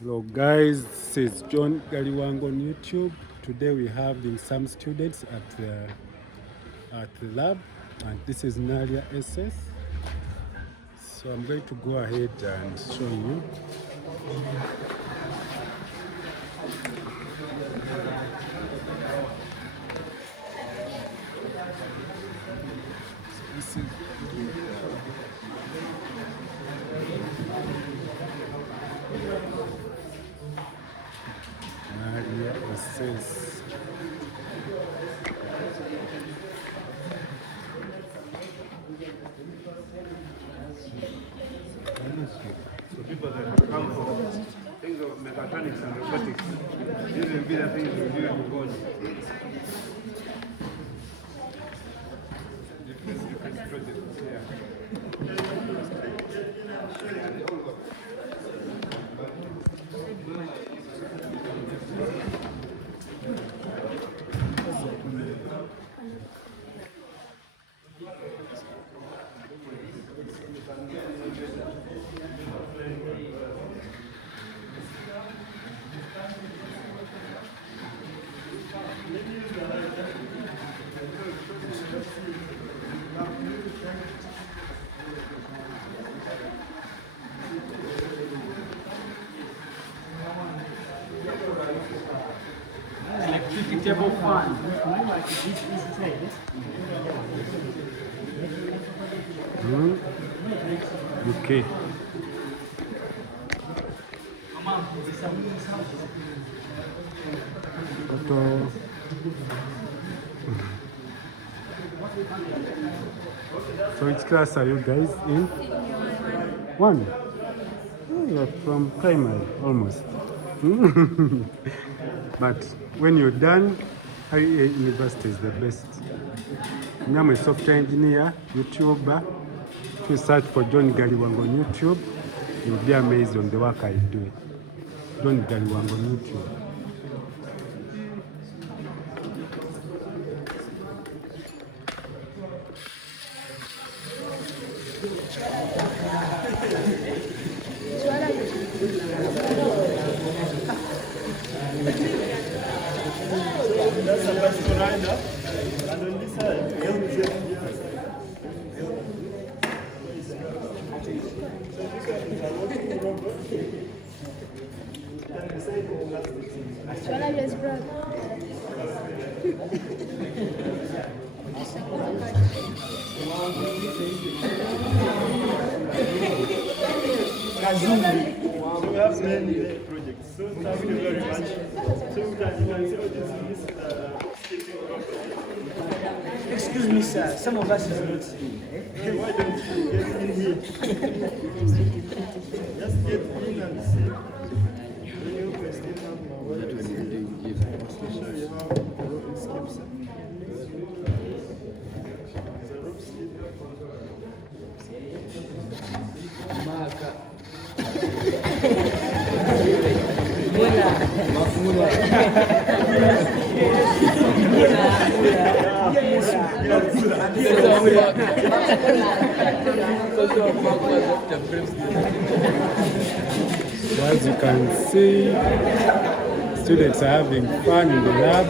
Hello guys, this is John Galiwango on YouTube. Today we have some students at the lab, and this is Naalya SS. So I'm going to go ahead and show you. So this is Naalya SS. So people that come for things of mechatronics and robotics, these will be the things we do in God. Different projects here. Electric table fan. Okay. Photo. So which class are you guys in? One. Oh, you're from primary almost. But when you're done, IUEA University is the best. I'm a software engineer, YouTuber. If you search for John Galiwango on YouTube, you'll be amazed on the work I do. John Galiwango on YouTube. That's supposed to line up, and on this side, so we have many projects. So thank you very much. So you can see what is this Excuse me, sir. Some of us is not seen. why don't you get in here? Just get in and see. When you open still have my wallet. I'll show you how the rope escapes. The rope skip. So as you can see, students are having fun in the lab.